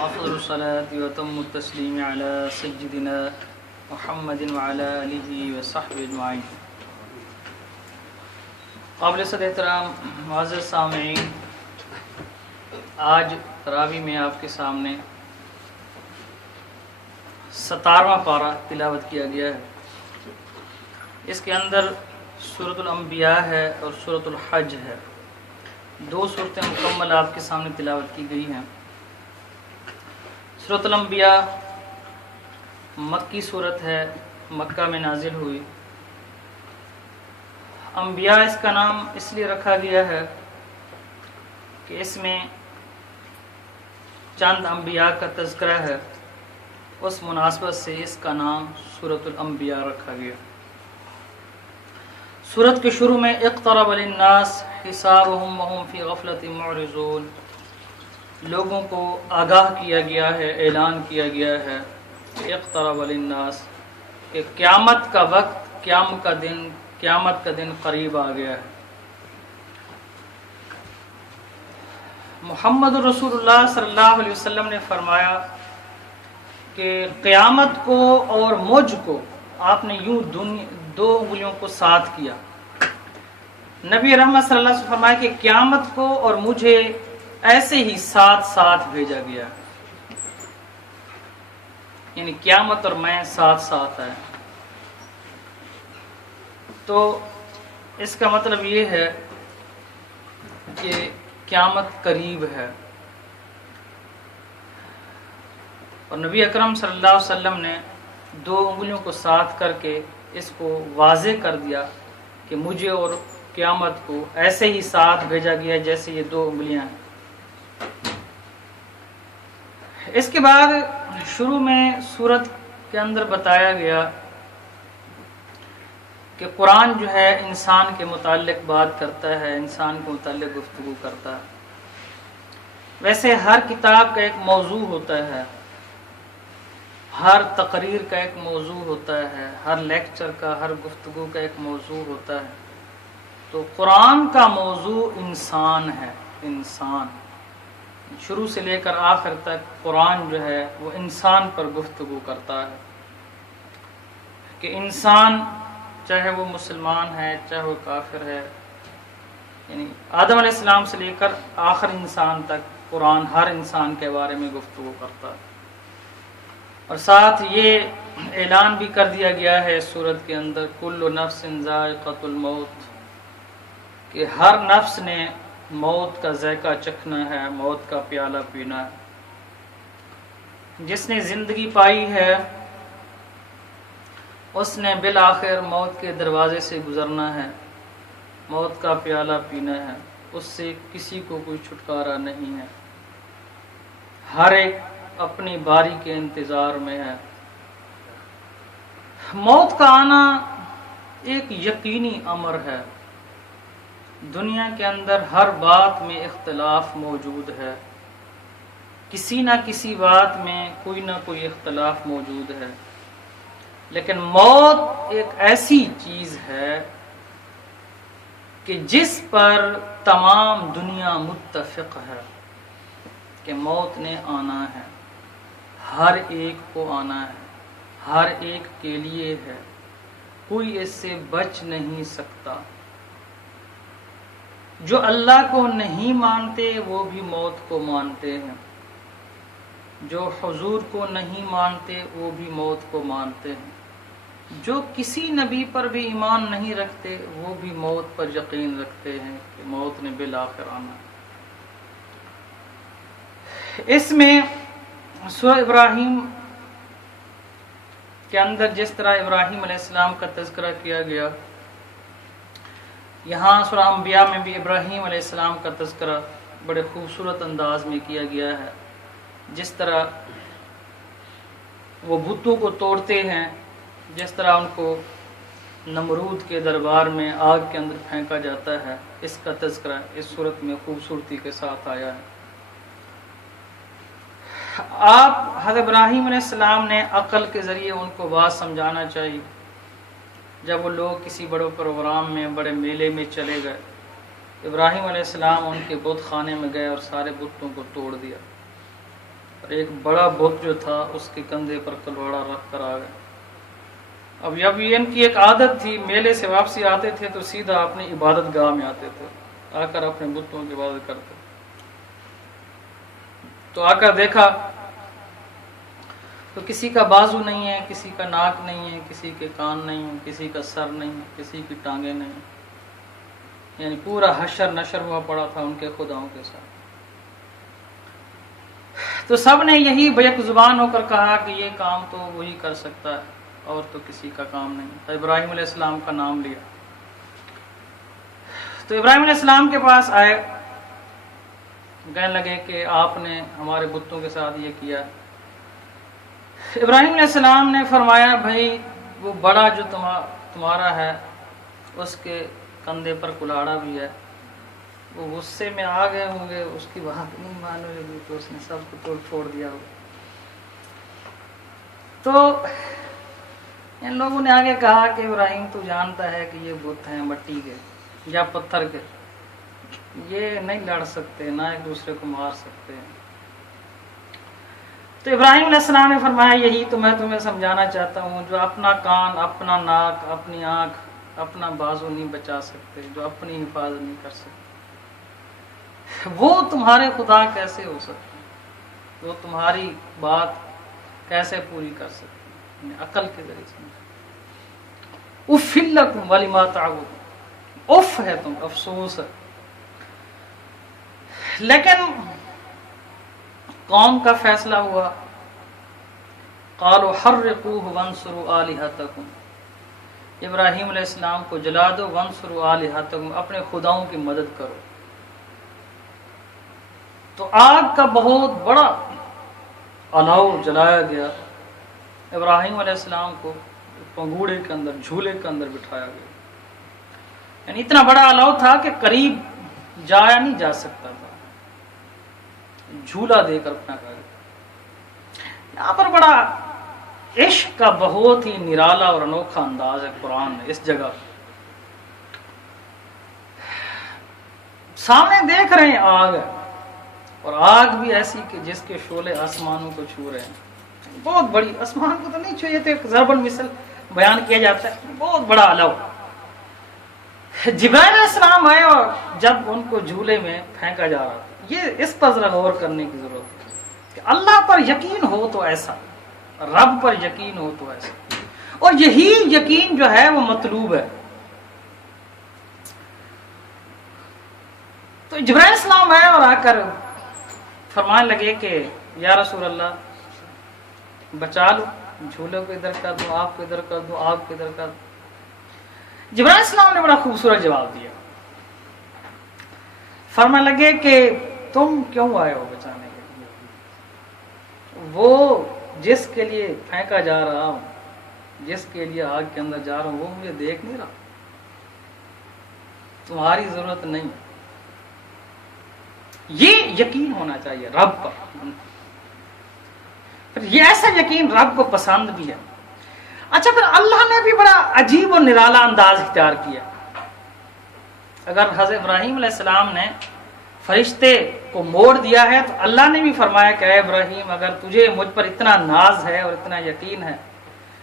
وأفضل الصلاة وأتم التسليم على سيدنا محمد وعلى آله وصحبه أجمعين. قابل صد احترام معزز سامعین، آج تراویح میں آپ کے سامنے 17واں پارہ تلاوت کیا گیا ہے. اس کے اندر سورۃ الانبیاء ہے اور سورۃ الحج ہے. دو صورتیں مکمل آپ کے سامنے تلاوت کی گئی ہیں. سورۃ الانبیاء مکی صورت ہے، مکہ میں نازل ہوئی. انبیاء اس کا نام اس لیے رکھا گیا ہے کہ اس میں چند انبیاء کا تذکرہ ہے، اس مناسبت سے اس کا نام سورۃ الانبیاء رکھا گیا. سورت کے شروع میں اقترب للناس حسابهم وهم فی غفلۃ معرضون، لوگوں کو آگاہ کیا گیا ہے، اعلان کیا گیا ہے کہ اقترب للناس، کہ قیامت کا وقت، قیامت کا دن قریب آ گیا ہے. محمد رسول اللہ صلی اللہ علیہ وسلم نے فرمایا کہ قیامت کو اور مجھ کو آپ نے یوں دو انگلیوں کو ساتھ کیا. نبی رحمت صلی اللہ علیہ وسلم فرمایا کہ قیامت کو اور مجھے ایسے ہی ساتھ ساتھ بھیجا گیا، یعنی قیامت اور میں ساتھ ساتھ آئے. تو اس کا مطلب یہ ہے کہ قیامت قریب ہے. اور نبی اکرم صلی اللہ علیہ وسلم نے دو انگلیوں کو ساتھ کر کے اس کو واضح کر دیا کہ مجھے اور قیامت کو ایسے ہی ساتھ بھیجا گیا جیسے یہ دو انگلیاں ہیں. اس کے بعد شروع میں سورت کے اندر بتایا گیا کہ قرآن جو ہے انسان کے متعلق بات کرتا ہے، انسان کے متعلق گفتگو کرتا ہے. ویسے ہر کتاب کا ایک موضوع ہوتا ہے، ہر تقریر کا ایک موضوع ہوتا ہے، ہر لیکچر کا، ہر گفتگو کا ایک موضوع ہوتا ہے. تو قرآن کا موضوع انسان ہے. انسان شروع سے لے کر آخر تک قرآن جو ہے وہ انسان پر گفتگو کرتا ہے کہ انسان چاہے وہ مسلمان ہے چاہے وہ کافر ہے، یعنی آدم علیہ السلام سے لے کر آخر انسان تک قرآن ہر انسان کے بارے میں گفتگو کرتا ہے. اور ساتھ یہ اعلان بھی کر دیا گیا ہے سورت کے اندر کل نفس ذائقۃ الموت، کہ ہر نفس نے موت کا ذائقہ چکھنا ہے، موت کا پیالہ پینا ہے. جس نے زندگی پائی ہے اس نے بالآخر موت کے دروازے سے گزرنا ہے، موت کا پیالہ پینا ہے. اس سے کسی کو کوئی چھٹکارا نہیں ہے، ہر ایک اپنی باری کے انتظار میں ہے. موت کا آنا ایک یقینی امر ہے. دنیا کے اندر ہر بات میں اختلاف موجود ہے، کسی نہ کسی بات میں کوئی نہ کوئی اختلاف موجود ہے، لیکن موت ایک ایسی چیز ہے کہ جس پر تمام دنیا متفق ہے کہ موت نے آنا ہے. ہر ایک کو آنا ہے، ہر ایک کے لیے ہے، کوئی اس سے بچ نہیں سکتا. جو اللہ کو نہیں مانتے وہ بھی موت کو مانتے ہیں، جو حضور کو نہیں مانتے وہ بھی موت کو مانتے ہیں، جو کسی نبی پر بھی ایمان نہیں رکھتے وہ بھی موت پر یقین رکھتے ہیں کہ موت نے بالآخر آنا. اس میں سورہ ابراہیم کے اندر جس طرح ابراہیم علیہ السلام کا تذکرہ کیا گیا، یہاں سورہ انبیاء میں بھی ابراہیم علیہ السلام کا تذکرہ بڑے خوبصورت انداز میں کیا گیا ہے. جس طرح وہ بتوں کو توڑتے ہیں، جس طرح ان کو نمرود کے دربار میں آگ کے اندر پھینکا جاتا ہے، اس کا تذکرہ اس صورت میں خوبصورتی کے ساتھ آیا ہے. آپ حضرت ابراہیم علیہ السلام نے عقل کے ذریعے ان کو بات سمجھانا چاہیے. جب وہ لوگ کسی بڑے پروگرام میں، بڑے میلے میں چلے گئے، ابراہیم علیہ السلام ان کے بت خانے میں گئے اور سارے بتوں کو توڑ دیا. ایک بڑا بت جو تھا اس کے کندھے پر کلوڑا رکھ کر آ گئے. اب جب یہ ان کی ایک عادت تھی، میلے سے واپسی آتے تھے تو سیدھا اپنی عبادت گاہ میں آتے تھے، آ کر اپنے بتوں کی عبادت کرتے. تو آ کر دیکھا تو کسی کا بازو نہیں ہے، کسی کا ناک نہیں ہے، کسی کے کان نہیں ہے، کسی کا سر نہیں ہے، کسی کی ٹانگیں نہیں ہیں. یعنی پورا حشر نشر ہوا پڑا تھا ان کے خداؤں کے ساتھ. تو سب نے یہی بیک زبان ہو کر کہا کہ یہ کام تو وہی کر سکتا ہے اور تو کسی کا کام نہیں. تو ابراہیم علیہ السلام کا نام لیا. تو ابراہیم علیہ السلام کے پاس آئے، کہنے لگے کہ آپ نے ہمارے بتوں کے ساتھ یہ کیا. ابراہیم علیہ السلام نے فرمایا بھائی وہ بڑا جو تمہارا ہے اس کے کندھے پر کلاڑا بھی ہے، وہ غصے میں آ گئے ہوں گے، اس کی بات نہیں مانو گے تو اس نے سب کو توڑ پھوڑ دیا ہوگا. تو ان لوگوں نے آگے کہا کہ ابراہیم تو جانتا ہے کہ یہ بت ہیں مٹی کے یا پتھر کے، یہ نہیں لڑ سکتے، نہ ایک دوسرے کو مار سکتے ہیں. تو ابراہیم علیہ السلام نے فرمایا یہی تو میں تمہیں سمجھانا چاہتا ہوں، جو اپنا کان، اپنا ناک، اپنی آنکھ، اپنا بازو نہیں بچا سکتے، جو اپنی حفاظت نہیں کر سکتے، وہ تمہارے خدا کیسے ہو سکتے ہیں؟ وہ تمہاری بات کیسے پوری کر سکتے ہیں؟ عقل کے ذریعے سمجھو. اف لکم ولما تعبدون، اف ہے تم، افسوس ہے. لیکن قوم کا فیصلہ ہوا، قالوا حرقوه وانصروا آلہتکم، ابراہیم علیہ السلام کو جلا دو، وانصروا آلہتکم، اپنے خداؤں کی مدد کرو. تو آگ کا بہت بڑا الاؤ جلایا گیا. ابراہیم علیہ السلام کو پنگوڑے کے اندر، جھولے کے اندر بٹھایا گیا. یعنی اتنا بڑا الاؤ تھا کہ قریب جایا نہیں جا سکتا تھا، جھولا دے کر اپنا گھر. یہاں پر بڑا عشق کا بہت ہی نرالا اور انوکھا انداز ہے قرآن میں. اس جگہ سامنے دیکھ رہے ہیں آگ ہے، اور آگ بھی ایسی کہ جس کے شعلے آسمانوں کو چھو رہے ہیں. بہت بڑی، آسمان کو تو نہیں چھوئے تھے، ضرب المثل بیان کیا جاتا ہے، بہت بڑا الاؤ. جبرائیل علیہ السلام آئے اور جب ان کو جھولے میں پھینکا جا رہا تھا. یہ اس پر ذرا غور کرنے کی ضرورت ہے کہ اللہ پر یقین ہو تو ایسا، رب پر یقین ہو تو ایسا، اور یہی یقین جو ہے وہ مطلوب ہے. تو جبرائیل السلام آئے اور آ کر فرمانے لگے کہ یا رسول اللہ بچا لو، جھولے کو ادھر کر دو، آپ کو ادھر کر دو، آگ کو ادھر کر دو. جبرائیل السلام نے بڑا خوبصورت جواب دیا. فرمانے لگے کہ تم کیوں آئے ہو بچانے کے لیے؟ وہ جس کے لیے پھینکا جا رہا ہوں، جس کے لیے آگ کے اندر جا رہا ہوں، وہ مجھے دیکھ نہیں رہا، تمہاری ضرورت نہیں. یہ یقین ہونا چاہیے رب پر. پھر یہ ایسا یقین رب کو پسند بھی ہے. اچھا، پھر اللہ نے بھی بڑا عجیب اور نرالا انداز اختیار کیا. اگر حضرت ابراہیم علیہ السلام نے فرشتے کو موڑ دیا ہے تو اللہ نے بھی فرمایا کہ اے ابراہیم اگر تجھے مجھ پر اتنا ناز ہے اور اتنا یقین ہے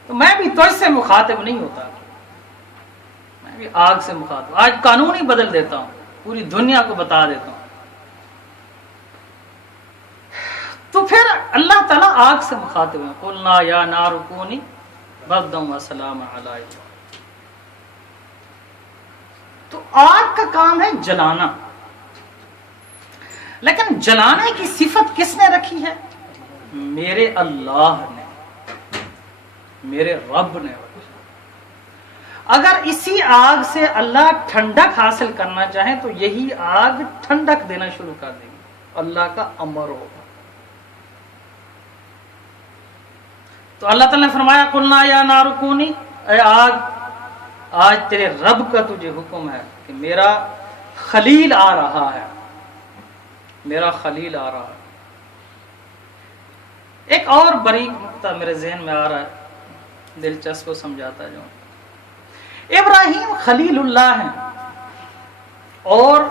تو میں بھی تجھ سے مخاطب نہیں ہوتا، میں بھی آگ سے مخاطب. آج قانون ہی بدل دیتا ہوں، پوری دنیا کو بتا دیتا ہوں. تو پھر اللہ تعالیٰ آگ سے مخاطب ہے. قلنا یا نار کونی بردا وسلاما علی ابراہیم. تو آگ کا کام ہے جلانا، لیکن جلانے کی صفت کس نے رکھی ہے؟ میرے اللہ نے، میرے رب نے. اگر اسی آگ سے اللہ ٹھنڈک حاصل کرنا چاہیں تو یہی آگ ٹھنڈک دینا شروع کر دے گی، اللہ کا امر ہوگا. تو اللہ تعالیٰ نے فرمایا قلنا یا نار کونی، اے آگ آج تیرے رب کا تجھے حکم ہے کہ میرا خلیل آ رہا ہے، میرا خلیل آ رہا ہے. ایک اور بریک نقطہ میرے ذہن میں آ رہا ہے، دلچسپ کو سمجھاتا جو. ابراہیم خلیل اللہ ہیں اور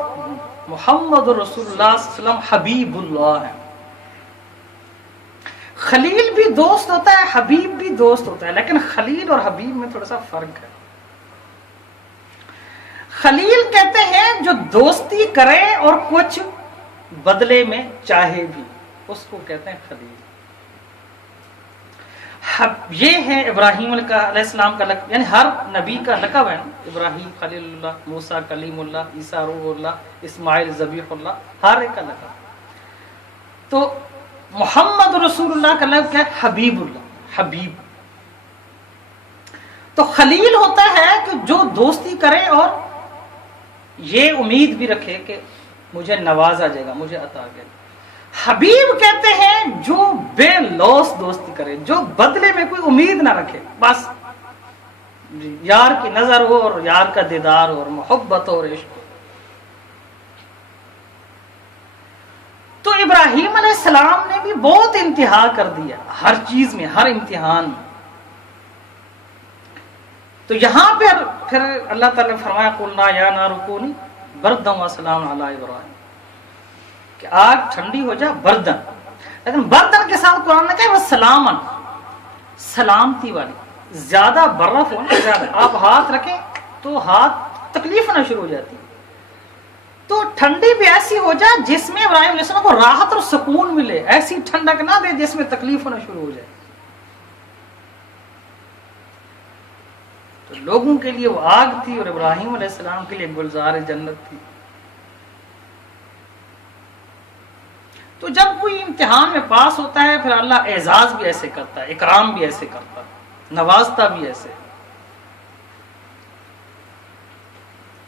محمد رسول اللہ صلی اللہ علیہ وسلم حبیب اللہ ہیں. خلیل بھی دوست ہوتا ہے، حبیب بھی دوست ہوتا ہے، لیکن خلیل اور حبیب میں تھوڑا سا فرق ہے۔ خلیل کہتے ہیں جو دوستی کرے اور کچھ بدلے میں چاہے بھی، اس کو کہتے ہیں خلیل۔ یہ ہے ابراہیم علیہ السلام کا لقب، یعنی ہر نبی کا لقب ہے، ابراہیم خلیل اللہ، موسیٰ کلیم اللہ، عیسیٰ روح اللہ، اسماعیل ذبیح اللہ، ہر ایک کا لقب۔ تو محمد رسول اللہ کا لقب کیا ہے؟ حبیب اللہ، حبیب۔ تو خلیل ہوتا ہے کہ جو دوستی کرے اور یہ امید بھی رکھے کہ مجھے نوازا جائے گا، مجھے عطا کیا۔ حبیب کہتے ہیں جو بے لوث دوستی کرے، جو بدلے میں کوئی امید نہ رکھے، بس یار کی نظر ہو اور یار کا دیدار ہو اور محبت ہو اور عشق ہو۔ تو ابراہیم علیہ السلام نے بھی بہت انتہا کر دیا ہر چیز میں، ہر امتحان میں۔ تو یہاں پھر اللہ تعالیٰ نے فرمایا قلنا یا نار کونی بردا وسلاما علی ابراہیم، کہ آگ ٹھنڈی ہو جا بردن، لیکن بردن کے ساتھ قرآن نے کہا وہ سلامن، سلامتی والی، زیادہ برف ہو نا، زیادہ آپ ہاتھ رکھیں تو ہاتھ تکلیف ہونا شروع ہو جاتی ہے، تو ٹھنڈی بھی ایسی ہو جائے جس میں ابراہیم علیہ السلام کو راحت اور سکون ملے، ایسی ٹھنڈک نہ دے جس میں تکلیف ہونا شروع ہو جائے۔ تو لوگوں کے لیے وہ آگ تھی اور ابراہیم علیہ السلام کے لیے گلزار جنت تھی۔ تو جب کوئی امتحان میں پاس ہوتا ہے پھر اللہ اعزاز بھی ایسے کرتا ہے، اکرام بھی ایسے کرتا ہے، نوازتا بھی ایسے۔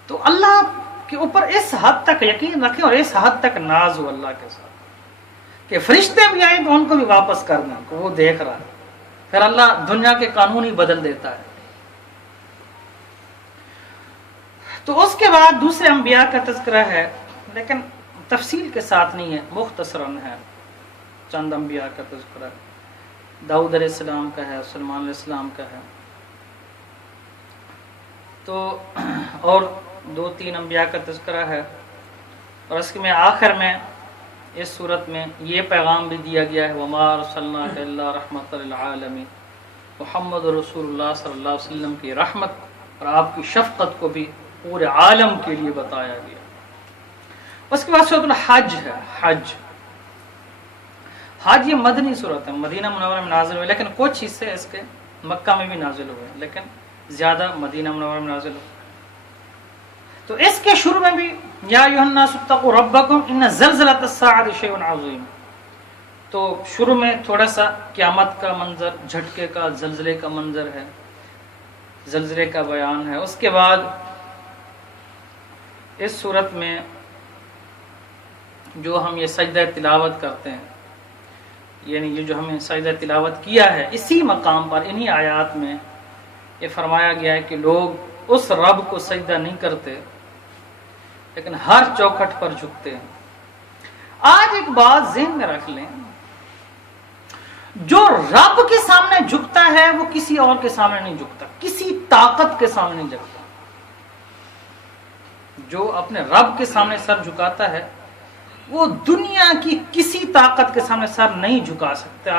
تو اللہ کے اوپر اس حد تک یقین رکھیں اور اس حد تک ناز ہو اللہ کے ساتھ کہ فرشتے بھی آئیں تو ان کو بھی واپس کر دیں کہ وہ دیکھ رہا ہے۔ پھر اللہ دنیا کے قانون ہی بدل دیتا ہے۔ تو اس کے بعد دوسرے انبیاء کا تذکرہ ہے، لیکن تفصیل کے ساتھ نہیں ہے، مختصراً ہے۔ چند انبیاء کا تذکرہ داؤد علیہ السلام کا ہے، سلیمان علیہ السلام کا ہے، تو اور 2-3 انبیاء کا تذکرہ ہے۔ اور اس کے میں آخر میں اس صورت میں یہ پیغام بھی دیا گیا ہے وما ارسلناک الا رحمۃ للعالمین، محمد رسول اللہ صلی اللہ علیہ وسلم کی رحمت اور آپ کی شفقت کو بھی پورے عالم کے لیے بتایا گیا۔ اس کے بعد سورۃ الحج ہے۔ حج یہ مدنی صورت ہے، مدینہ منورہ میں نازل ہوئے، لیکن کچھ حصے اس کے مکہ میں بھی نازل ہوئے، لیکن زیادہ مدینہ منورہ میں نازل ہوئے۔ تو اس کے شروع میں بھی یا ایھا الناس اتقوا ربکم ان زلزلۃ الساعۃ شیء عظیم، تو شروع میں تھوڑا سا قیامت کا منظر، جھٹکے کا، زلزلے کا منظر ہے، زلزلے کا بیان ہے۔ اس کے بعد اس صورت میں جو ہم یہ سجدہ تلاوت کرتے ہیں، یعنی یہ جو ہمیں سجدہ تلاوت کیا ہے، اسی مقام پر انہی آیات میں یہ فرمایا گیا ہے کہ لوگ اس رب کو سجدہ نہیں کرتے لیکن ہر چوکھٹ پر جھکتے ہیں۔ آج ایک بات ذہن میں رکھ لیں، جو رب کے سامنے جھکتا ہے وہ کسی اور کے سامنے نہیں جھکتا، کسی طاقت کے سامنے نہیں جھکتا۔ جو اپنے رب کے سامنے سر جھکاتا ہے وہ دنیا کی کسی طاقت کے سامنے سر نہیں جھکا سکتا۔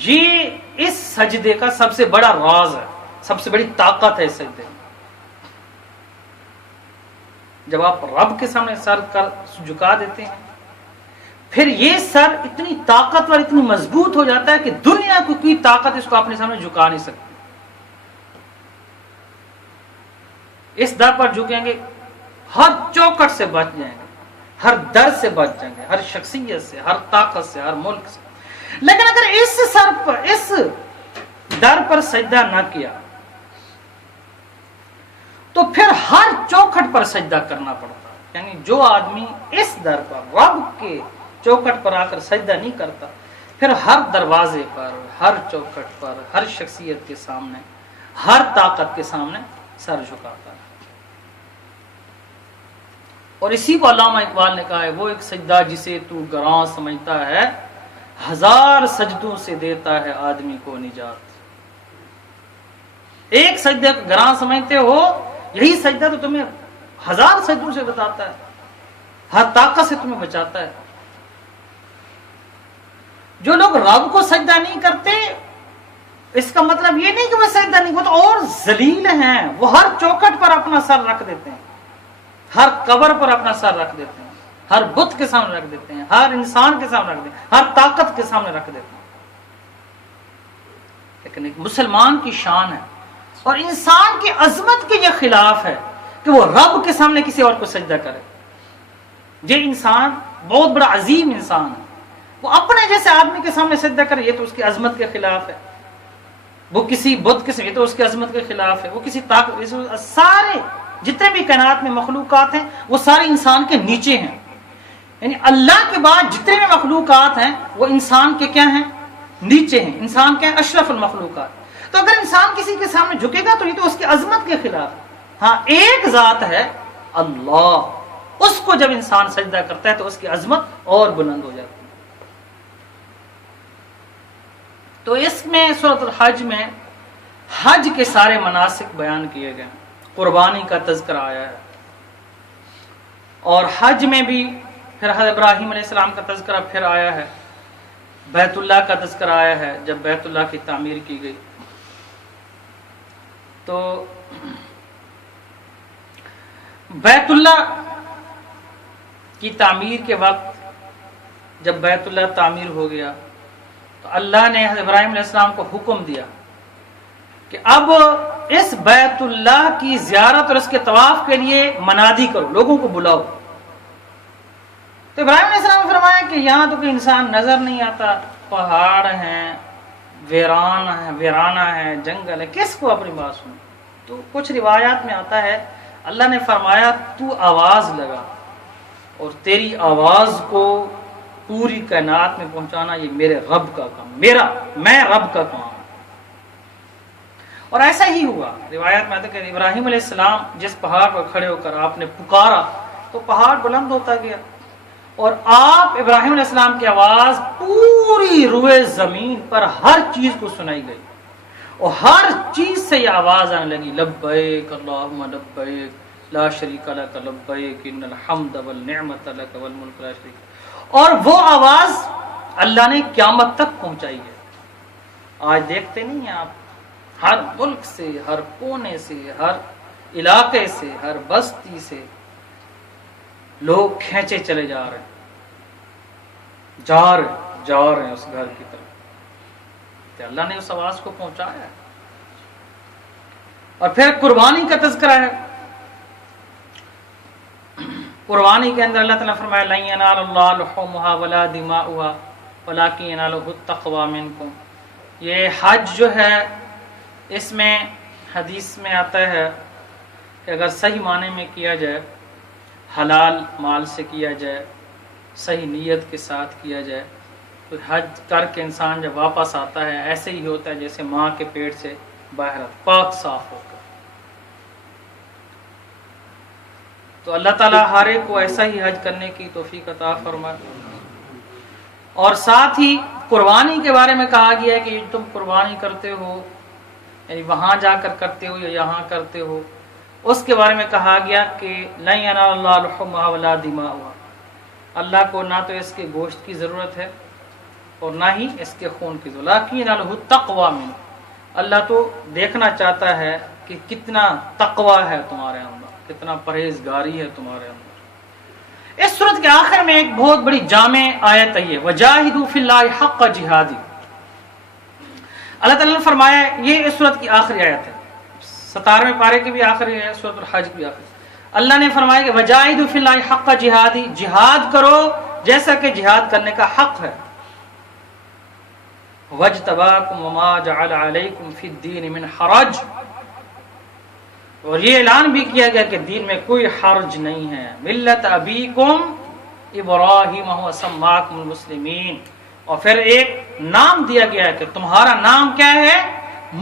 یہ اس سجدے کا سب سے بڑا راز ہے، سب سے بڑی طاقت ہے اس سجدے میں۔ جب آپ رب کے سامنے سر جھکا دیتے ہیں پھر یہ سر اتنی طاقتور، اتنی مضبوط ہو جاتا ہے کہ دنیا کی کوئی طاقت اس کو اپنے سامنے جھکا نہیں سکتی۔ اس در پر جھکیں گے ہر چوکٹ سے بچ جائیں گے، ہر در سے بچ جائیں گے، ہر شخصیت سے، ہر طاقت سے، ہر ملک سے۔ لیکن اگر اس در پر سجدہ نہ کیا تو پھر ہر چوکھٹ پر سجدہ کرنا پڑتا ہے۔ یعنی جو آدمی اس در پر رب کے چوکھٹ پر آ کر سجدہ نہیں کرتا، پھر ہر دروازے پر، ہر چوکھٹ پر، ہر شخصیت کے سامنے، ہر طاقت کے سامنے سر جھکاتا ہے۔ اور اسی کو علامہ اقبال نے کہا ہے وہ ایک سجدہ جسے تو گراں سمجھتا ہے، 1000 سجدوں سے دیتا ہے آدمی کو نجات۔ ایک سجدے کو گراں سمجھتے ہو، یہی سجدہ تو تمہیں 1000 سجدوں سے بتاتا ہے، ہر طاقت سے تمہیں بچاتا ہے۔ جو لوگ رب کو سجدہ نہیں کرتے اس کا مطلب یہ نہیں کہ وہ سجدہ نہیں، وہ تو اور ذلیل ہیں، وہ ہر چوکٹ پر اپنا سر رکھ دیتے ہیں، ہر قبر پر اپنا سر رکھ دیتے ہیں، ہر بت کے سامنے رکھ دیتے ہیں، ہر انسان کے سامنے رکھ دیتے ہیں، ہر طاقت کے سامنے رکھ دیتے ہیں. لیکن ایک مسلمان کی شان ہے اور انسان کی عظمت کے یہ خلاف ہے کہ وہ رب کے سامنے کسی اور کو سجدہ کرے. یہ انسان بہت بڑا عظیم انسان ہے، وہ اپنے جیسے آدمی کے سامنے سجدہ کرے، یہ تو اس کی عظمت کے خلاف ہے. وہ کسی بت کے سامنے، یہ تو اس کی عظمت کے خلاف ہے. وہ کسی طاقت، سارے جتنے بھی کائنات میں مخلوقات ہیں وہ سارے انسان کے نیچے ہیں. یعنی اللہ کے بعد جتنے بھی مخلوقات ہیں وہ انسان کے کیا ہیں؟ نیچے ہیں. انسان کیا ہے؟ اشرف المخلوقات. تو اگر انسان کسی کے سامنے جھکے گا تو یہ تو اس کی عظمت کے خلاف ہے. ہاں ایک ذات ہے اللہ، اس کو جب انسان سجدہ کرتا ہے تو اس کی عظمت اور بلند ہو جاتی ہے. تو اس میں سورۃ الحج میں حج کے سارے مناسک بیان کیے گئے، قربانی کا تذکرہ آیا ہے، اور حج میں بھی پھر حضرت ابراہیم علیہ السلام کا تذکرہ پھر آیا ہے، بیت اللہ کا تذکرہ آیا ہے جب بیت اللہ کی تعمیر کی گئی. تو بیت اللہ کی تعمیر کے وقت جب بیت اللہ تعمیر ہو گیا تو اللہ نے حضرت ابراہیم علیہ السلام کو حکم دیا کہ اب اس بیت اللہ کی زیارت اور اس کے طواف کے لیے منادی کرو، لوگوں کو بلاؤ. تو ابراہیم علیہ السلام نے فرمایا کہ یہاں تو کوئی انسان نظر نہیں آتا، پہاڑ ہیں، ویرانہ ہے، جنگل ہے، کس کو اپنی بات سنو. تو کچھ روایات میں آتا ہے اللہ نے فرمایا تو آواز لگا، اور تیری آواز کو پوری کائنات میں پہنچانا یہ میرے رب کا کام، میں رب کا کام. اور ایسا ہی ہوا. روایت میں آتا ہے کہ ابراہیم علیہ السلام جس پہاڑ پر کھڑے ہو کر آپ نے پکارا تو پہاڑ بلند ہوتا گیا، اور آپ ابراہیم علیہ السلام کی آواز پوری روئے زمین پر ہر چیز کو سنائی گئی، اور ہر چیز سے یہ آواز آنے لگی، لبیک اللہم لبیک لا شریک لک لبیک ان الحمد والنعمت لک والملک لا شریک. اور وہ آواز اللہ نے قیامت تک پہنچائی ہے. آج دیکھتے نہیں ہیں آپ، ہر ملک سے، ہر کونے سے، ہر علاقے سے، ہر بستی سے لوگ کھینچے چلے جا رہے ہیں اس گھر کی طرف. کہ اللہ نے اس آواز کو پہنچایا ہے. اور پھر قربانی کا تذکرہ ہے. قربانی کے اندر اللہ تعالیٰ فرمایا لن ینال اللہ لحومها ولا دماؤها ولکن ینالہ التقوی منکم. یہ حج جو ہے اس میں حدیث میں آتا ہے کہ اگر صحیح معنی میں کیا جائے، حلال مال سے کیا جائے، صحیح نیت کے ساتھ کیا جائے، تو حج کر کے انسان جب واپس آتا ہے ایسے ہی ہوتا ہے جیسے ماں کے پیٹ سے باہر پاک صاف ہو کر. تو اللہ تعالیٰ ہر ایک کو ایسا ہی حج کرنے کی توفیق عطا فرمائے. اور ساتھ ہی قربانی کے بارے میں کہا گیا ہے کہ تم قربانی کرتے ہو، یعنی وہاں جا کر کرتے ہو یا یہاں کرتے ہو، اس کے بارے میں کہا گیا کہ لن ینال اللہ لحومها ولا دماؤها. اللہ کو نہ تو اس کے گوشت کی ضرورت ہے اور نہ ہی اس کے خون کی ضرورت، لیکن ینالہ التقوی منکم. اللہ تو دیکھنا چاہتا ہے کہ کتنا تقوی ہے تمہارے اندر، کتنا پرہیزگاری ہے تمہارے اندر. اس سورت کے آخر میں ایک بہت بڑی جامع آیت ہے یہ وجاہدوا فی اللہ حق جہادی. اللہ تعالیٰ نے فرمایا، یہ اس سورت کی آخری آیت ہے، 17ویں پارے کی بھی آخری ہے، سورت الحج کی بھی آخری. اللہ نے فرمایا کہ وجاہدوا فی اللہ حق جہادی، جہاد کرو جیسا کہ جہاد کرنے کا حق ہے. وَاجْتَبَاكُمْ وَمَا جَعَلَ عَلَيْكُمْ فِي الدِّينِ مِنْ حَرَجٍ. اور یہ اعلان بھی کیا گیا کہ دین میں کوئی حرج نہیں ہے. ملت ابیکم ابراہیم هو سماکم المسلمین. اور پھر ایک نام دیا گیا ہے کہ تمہارا نام کیا ہے؟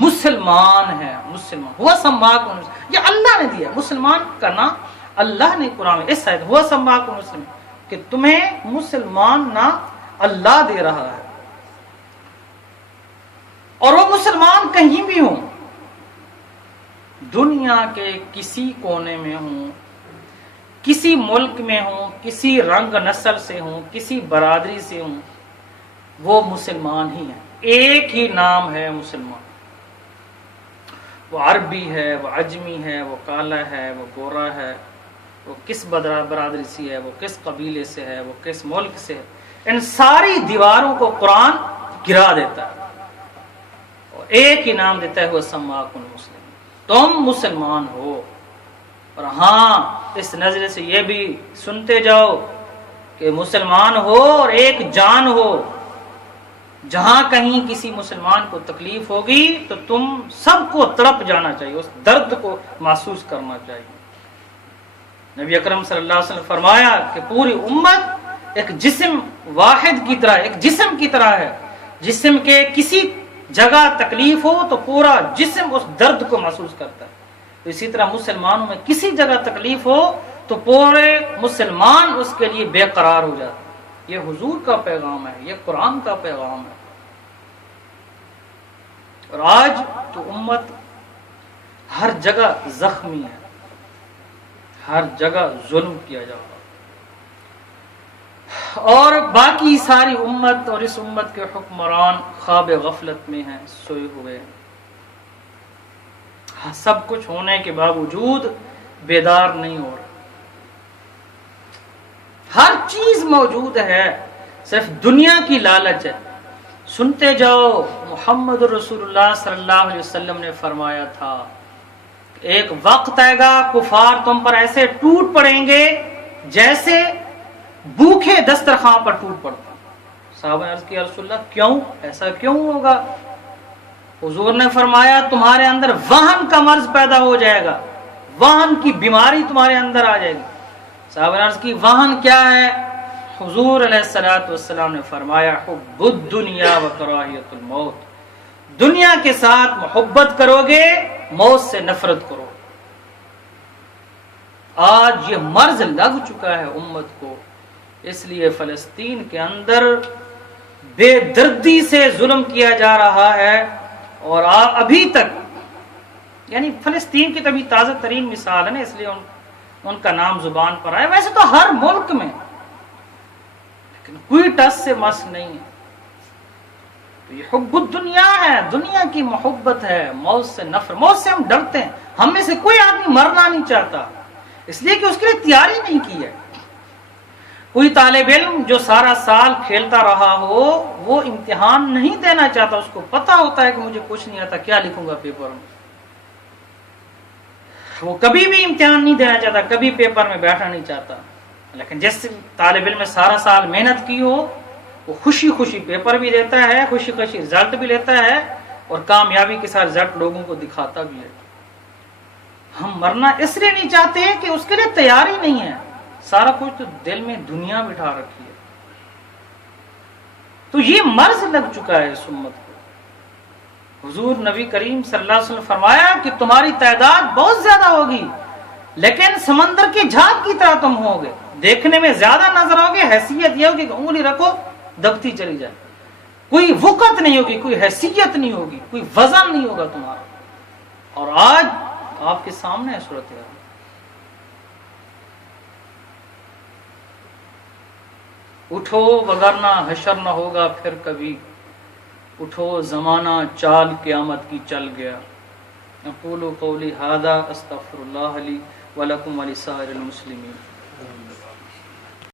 مسلمان ہے. مسلمان ہوا سماکم المسلمین، یہ اللہ نے دیا. مسلمان کا نام اللہ نے قرآن میں اس آیت ہوا سماکم المسلمین کہ تمہیں مسلمان نام اللہ دے رہا ہے. اور وہ مسلمان کہیں بھی ہوں، دنیا کے کسی کونے میں ہوں، کسی ملک میں ہوں، کسی رنگ نسل سے ہوں، کسی برادری سے ہوں، وہ مسلمان ہی ہیں. ایک ہی نام ہے مسلمان. وہ عربی ہے، وہ عجمی ہے، وہ کالا ہے، وہ گورا ہے، وہ کس برادری سے ہے، وہ کس قبیلے سے ہے، وہ کس ملک سے ہے، ان ساری دیواروں کو قرآن گرا دیتا ہے اور ایک ہی نام دیتا ہے، وہ سماکم المسلمین، تم مسلمان ہو. اور ہاں اس نظر سے یہ بھی سنتے جاؤ کہ مسلمان ہو اور ایک جان ہو. جہاں کہیں کسی مسلمان کو تکلیف ہوگی تو تم سب کو تڑپ جانا چاہیے، اس درد کو محسوس کرنا چاہیے. نبی اکرم صلی اللہ علیہ وسلم فرمایا کہ پوری امت ایک جسم واحد کی طرح، ایک جسم کی طرح ہے. جسم کے کسی جگہ تکلیف ہو تو پورا جسم اس درد کو محسوس کرتا ہے. تو اسی طرح مسلمانوں میں کسی جگہ تکلیف ہو تو پورے مسلمان اس کے لیے بے قرار ہو جاتے ہیں. یہ حضور کا پیغام ہے، یہ قرآن کا پیغام ہے. اور آج تو امت ہر جگہ زخمی ہے، ہر جگہ ظلم کیا جا رہا ہے، اور باقی ساری امت اور اس امت کے حکمران خواب غفلت میں ہیں، سوئے ہوئے ہیں. سب کچھ ہونے کے باوجود بیدار نہیں ہو رہے. ہر چیز موجود ہے، صرف دنیا کی لالچ ہے. سنتے جاؤ، محمد رسول اللہ صلی اللہ علیہ وسلم نے فرمایا تھا ایک وقت آئے گا کفار تم پر ایسے ٹوٹ پڑیں گے جیسے بھوکے دسترخوان پر ٹوٹ پڑتا. صحابہ نے عرض کیا رسول اللہ کیوں، ایسا کیوں ہوگا؟ حضور نے فرمایا تمہارے اندر وہن کا مرض پیدا ہو جائے گا، وہن کی بیماری تمہارے اندر آ جائے گی. صحابہ نے عرض کی وہن کیا ہے؟ حضور علیہ الصلوۃ والسلام نے فرمایا حب الدنیا و کراہیت الموت. دنیا کے ساتھ محبت کرو گے، موت سے نفرت کرو. آج یہ مرض لگ چکا ہے امت کو، اس لیے فلسطین کے اندر بے دردی سے ظلم کیا جا رہا ہے. اور ابھی تک، یعنی فلسطین کی تبھی تازہ ترین مثال ہے نا، اس لیے ان کا نام زبان پر آیا. ویسے تو ہر ملک میں، لیکن کوئی ٹس سے مس نہیں ہے. تو یہ حب الدنیا ہے، دنیا کی محبت ہے، موت سے نفرت. موت سے ہم ڈرتے ہیں، ہم میں سے کوئی آدمی مرنا نہیں چاہتا، اس لیے کہ اس کے لیے تیاری نہیں کی ہے. کوئی طالب علم جو سارا سال کھیلتا رہا ہو وہ امتحان نہیں دینا چاہتا، اس کو پتا ہوتا ہے کہ مجھے کچھ نہیں آتا، کیا لکھوں گا پیپر میں. وہ کبھی بھی امتحان نہیں دینا چاہتا، کبھی پیپر میں بیٹھنا نہیں چاہتا. لیکن جس طالب علم نے سارا سال محنت کی ہو وہ خوشی خوشی پیپر بھی دیتا ہے، خوشی خوشی رزلٹ بھی لیتا ہے، اور کامیابی کے ساتھ رزلٹ لوگوں کو دکھاتا بھی ہے. ہم مرنا اس لیے نہیں چاہتے کہ اس کے لیے تیاری نہیں ہے. سارا کچھ تو دل میں دنیا بٹھا رکھی ہے. تو یہ مرض لگ چکا ہے اس امت کو. حضور نبی کریم صلی اللہ علیہ وسلم فرمایا کہ تمہاری تعداد بہت زیادہ ہوگی، لیکن سمندر کے جھاگ کی طرح تم ہوگے. دیکھنے میں زیادہ نظر آؤگے، حیثیت یہ ہوگی کہ انگلی رکھو دبتی چلی جائے. کوئی وقت نہیں ہوگی، کوئی حیثیت نہیں ہوگی، کوئی وزن نہیں ہوگا تمہارا. اور آج آپ کے سامنے ہے صورتحال. اٹھو وگرنہ حشر نہ ہوگا پھر کبھی، اٹھو زمانہ چال قیامت کی چل گیا. اقول قولی ھذا استغفر اللہ لی ولکم ولسائر المسلمین.